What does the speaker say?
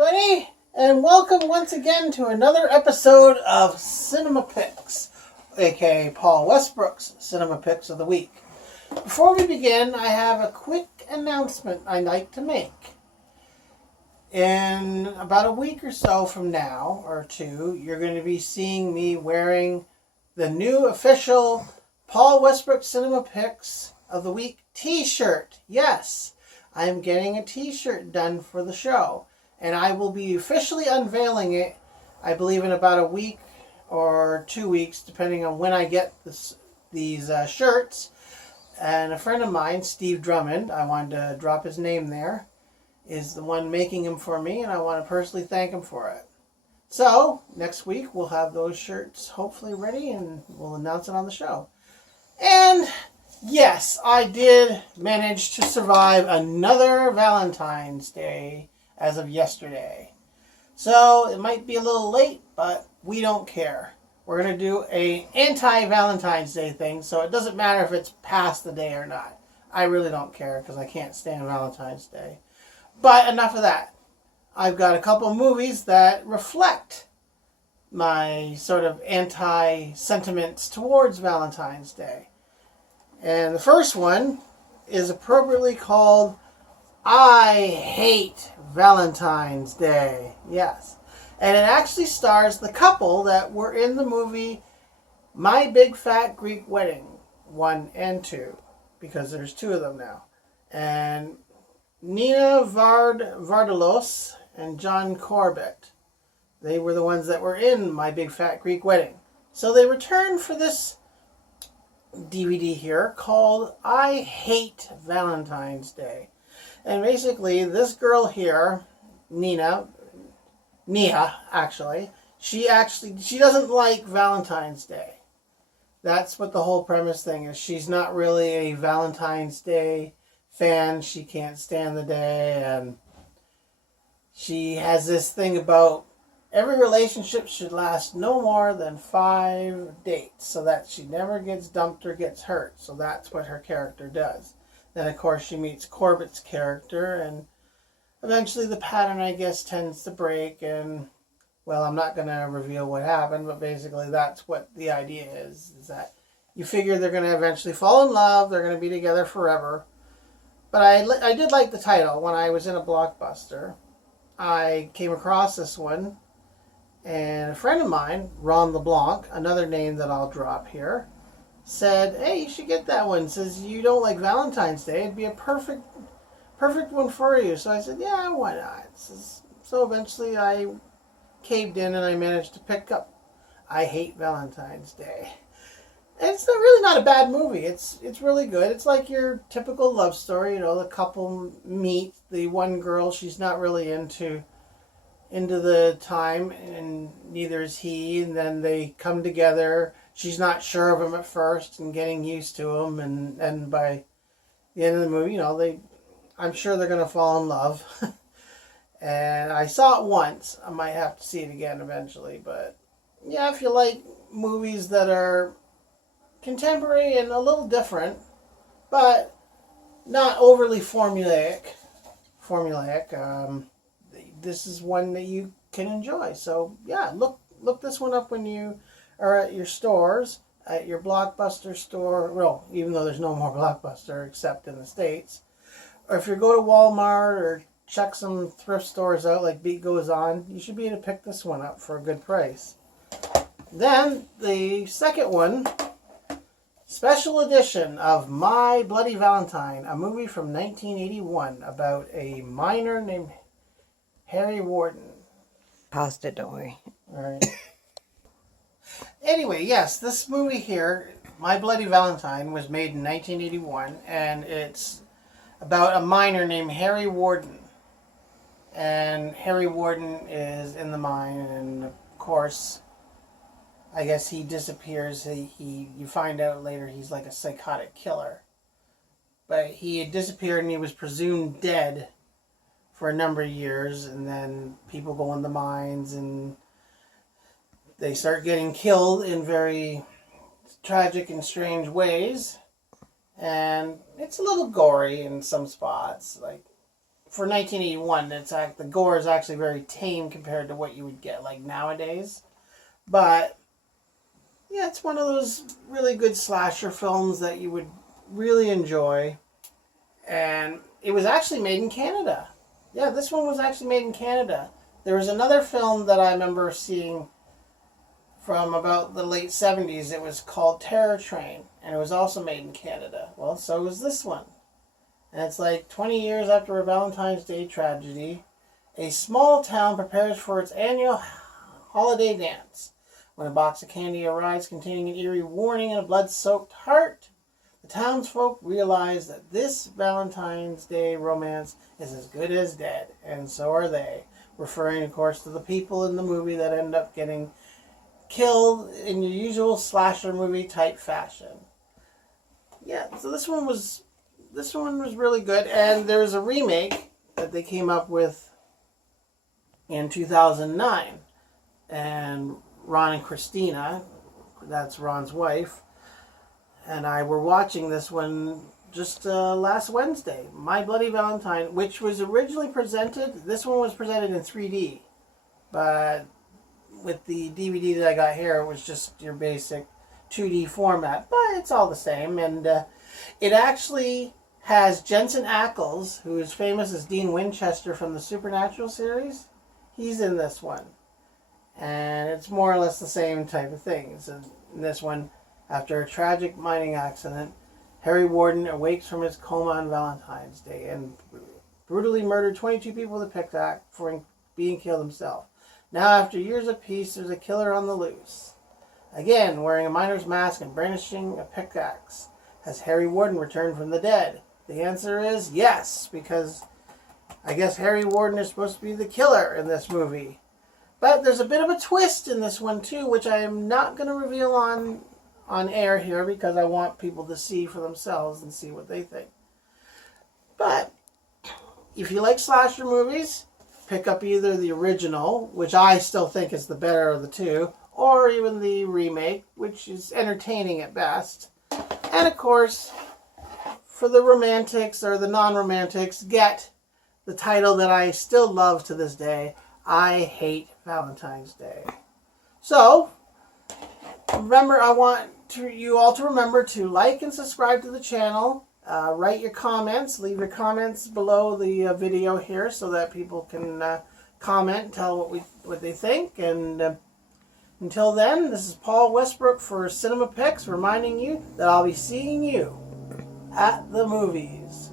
everybody, and welcome once again to another episode of Cinema Picks, aka Paul Westbrook's Cinema Picks of the Week. Before we begin, I have a quick announcement I'd like to make. In about a week or so from now, or two, you're going to be seeing me wearing the new official Paul Westbrook Cinema Picks of the Week t-shirt. Yes, I'm getting a t-shirt done for the show. And I will be officially unveiling it, I believe, in about a week or 2 weeks, depending on when I get these shirts. And a friend of mine, Steve Drummond, I wanted to drop his name there, is the one making them for me, and I want to personally thank him for it. So, next week we'll have those shirts hopefully ready, and we'll announce it on the show. And yes, I did manage to survive another Valentine's Day as of yesterday. So it might be a little late, but we don't care. We're going to do a anti-Valentine's Day thing, so it doesn't matter if it's past the day or not. I really don't care because I can't stand Valentine's Day. But enough of that. I've got a couple movies that reflect my sort of anti-sentiments towards Valentine's Day. And the first one is appropriately called I Hate Valentine's Day. Yes. And it actually stars the couple that were in the movie My Big Fat Greek Wedding 1 and 2. Because there's 2 of them now. And Nina Vardalos and John Corbett. They were the ones that were in My Big Fat Greek Wedding. So they returned for this DVD here called I Hate Valentine's Day. And basically, this girl here, Nia, actually, she doesn't like Valentine's Day. That's what the whole premise thing is. She's not really a Valentine's Day fan. She can't stand the day, and she has this thing about every relationship should last no more than 5 dates so that she never gets dumped or gets hurt. So that's what her character does. Then, of course, she meets Corbett's character, and eventually the pattern, I guess, tends to break, and, well, I'm not going to reveal what happened, but basically that's what the idea is that you figure they're going to eventually fall in love, they're going to be together forever. But I did like the title. When I was in a Blockbuster, I came across this one, and a friend of mine, Ron LeBlanc, another name that I'll drop here, said, hey, you should get that one. Says, you don't like Valentine's Day. It'd be a perfect one for you. So I said, yeah, why not? So eventually I caved in and I managed to pick up I Hate Valentine's Day. And it's really not a bad movie. It's really good. It's like your typical love story. You know, the couple meet. The one girl, she's not really into the time, and neither is he. And then they come together. She's not sure of him at first and getting used to him, and by the end of the movie, you know, I'm sure they're going to fall in love. And I saw it once. I might have to see it again eventually, but yeah, if you like movies that are contemporary and a little different, but not overly formulaic, this is one that you can enjoy. So yeah, look this one up when you are at your stores, at your Blockbuster store. Well, even though there's no more Blockbuster except in the States. Or if you go to Walmart or check some thrift stores out like Beat Goes On, you should be able to pick this one up for a good price. Then the second one, special edition of My Bloody Valentine, a movie from 1981 about a miner named Harry Warden. Paused it, don't worry. All right. Anyway, yes, this movie here, My Bloody Valentine, was made in 1981, and it's about a miner named Harry Warden. And Harry Warden is in the mine, and of course, I guess he disappears. You find out later he's like a psychotic killer. But he had disappeared and he was presumed dead for a number of years, and then people go in the mines and they start getting killed in very tragic and strange ways. And it's a little gory in some spots. Like, for 1981, the gore is actually very tame compared to what you would get like nowadays. But yeah, it's one of those really good slasher films that you would really enjoy. And it was actually made in Canada. Yeah, this one was actually made in Canada. There was another film that I remember seeing from about the late 70s. It was called Terror Train, and it was also made in Canada. Well, so was this one. And it's like 20 years after a Valentine's Day tragedy, a small town prepares for its annual holiday dance. When a box of candy arrives containing an eerie warning and a blood-soaked heart, the townsfolk realize that this Valentine's Day romance is as good as dead, and so are they. Referring, of course, to the people in the movie that end up getting killed in your usual slasher movie type fashion. Yeah, so this one was really good, and there's a remake that they came up with in 2009, and Ron and Christina, that's Ron's wife, and I were watching this one just last Wednesday, My Bloody Valentine, which was originally presented, this one was presented in 3D, but with the DVD that I got here, it was just your basic 2D format, but it's all the same, and it actually has Jensen Ackles, who is famous as Dean Winchester from the Supernatural series. He's in this one. And it's more or less the same type of thing. So in this one, after a tragic mining accident, Harry Warden awakes from his coma on Valentine's Day and brutally murdered 22 people with a pickaxe for being killed himself. Now, after years of peace, there's a killer on the loose. Again, wearing a miner's mask and brandishing a pickaxe. Has Harry Warden returned from the dead? The answer is yes, because I guess Harry Warden is supposed to be the killer in this movie. But there's a bit of a twist in this one too, which I am not going to reveal on air here because I want people to see for themselves and see what they think. But if you like slasher movies, pick up either the original, which I still think is the better of the two, or even the remake, which is entertaining at best. And of course, for the romantics or the non-romantics, get the title that I still love to this day, I Hate Valentine's Day. So, remember, I want you all to remember to like and subscribe to the channel. Write your comments. Leave your comments below the video here so that people can comment and tell what they think. And until then, this is Paul Westbrook for Cinema Picks, reminding you that I'll be seeing you at the movies.